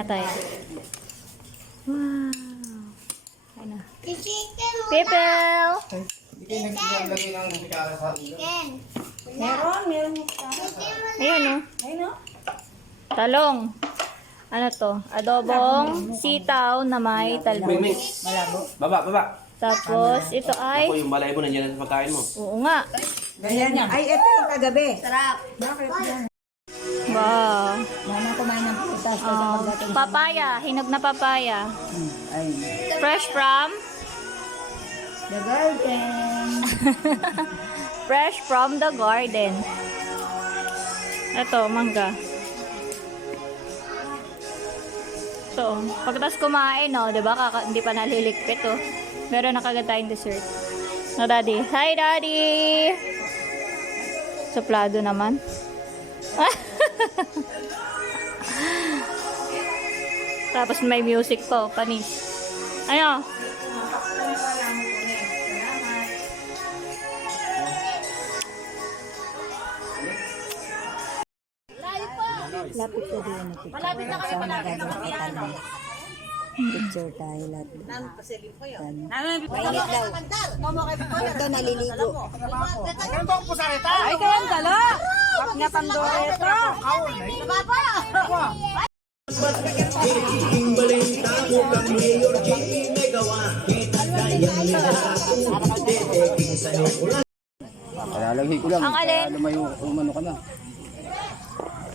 na tayo. Wow. Kain na. People! Meron. Ayun o. Talong. Ano to? Adobong sitaw na may talbos. Baba. Tapos, ito ay... Ako yung balay mo, nandiyan sa pagkain mo. Oo nga. Ganyan yan. Ay, ito yung kagabi. Sarap. Wow. Mama kumain ng putas. Oh, papaya. Hinog na papaya. Ay. Fresh from... The garden. Fresh from the garden. Ito, mangga. So, pagkatapos kumain, no, diba, hindi pa naliligpit, oh. Meron na kagad tayong dessert. No, Daddy? Hi, Daddy! Suplado naman. Tapos may music po, panis. Ano? Lapit ka din. Malapit na kami pala. Picture tayo lahat. Mainit daw. Ito naliligo. Ay, kayang dala. Kapngatan doon ito. Palalagay ko lang. Ang alin? Lumayo, umano ka na.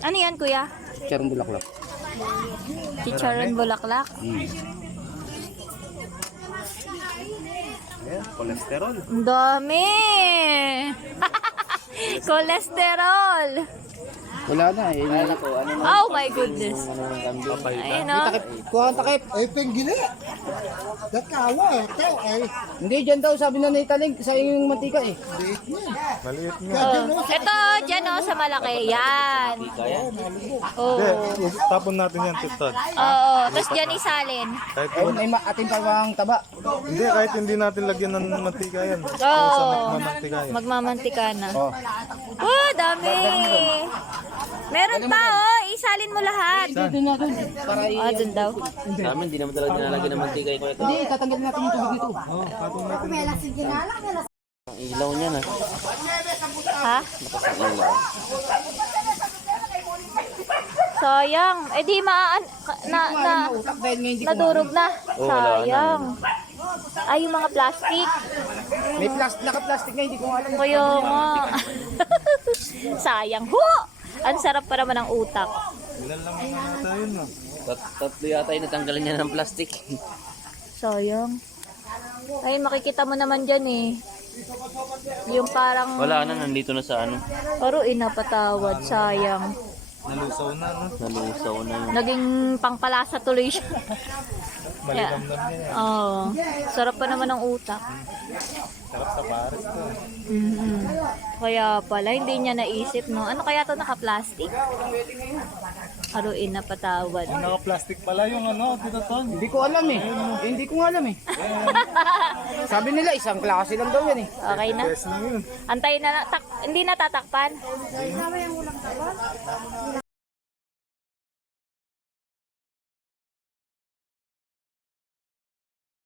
Ano yan, kuya? Charong bulaklak. Chicharon bulaklak? Kolesterol. Ang dami! Kolesterol! Wala na eh. Oh my goodness! Ayun o. Kuha ang takip. Ay, penggili. Dakawa. Ito ay. Hindi, dyan daw sabi na naitalig sa yung mantika eh. Oh. Ito, dyan o, sa malaki. Yan. Oh. Tapon natin yan, Tito. Oo. Tapos dyan isalin. Kahit, Ayun ay ating pawang taba. hindi, kahit hindi natin lagyan ng mantika yan. Oo. Mamantika yan. Magmamantika na. Oh. Oh, dami! Meron pa oh, isalin mo lahat. Doon na doon. Para Ah, dun daw. Sa amin, hindi naman talaga dinalagyan ng mantika ko ito. hindi, tatanggalin natin yung tubig dito. Ang ilaw niya na. Ha? Sayang. Eh di Utak dahil ngayon hindi ko nadurog na. Oh, wala na. Sayang. Ay, yung mga plastic. may naka-plastic nga, hindi ko alam. Kaya nga. Sayang. Ho! Ang sarap pa naman ng utak. Ilan lang naman tayo na. Tatlo yata yung natanggalan niya ng plastic. Sayang. Ay, makikita mo naman dyan eh. Yung parang... Wala na, nandito na sa ano. Paro inapatawad. Sayang. Nalusaw na, no? Nalusaw na. Naging pangpalasa tuloy siya. Malinamnam niya yan. Oo. Sarap pa naman ng utak. Sarap sa pares to. Kaya pala, hindi niya naisip, no? Ano kaya to naka-plastic? Haruin na patawad. Yung naka-plastic pala yung ano, Tito Ton. Hindi ko alam eh. Hindi ko nga alam eh. Sabi nila isang klase lang daw yan eh. Okay na. Yes lang yun. Antayin na, hindi natatakpan.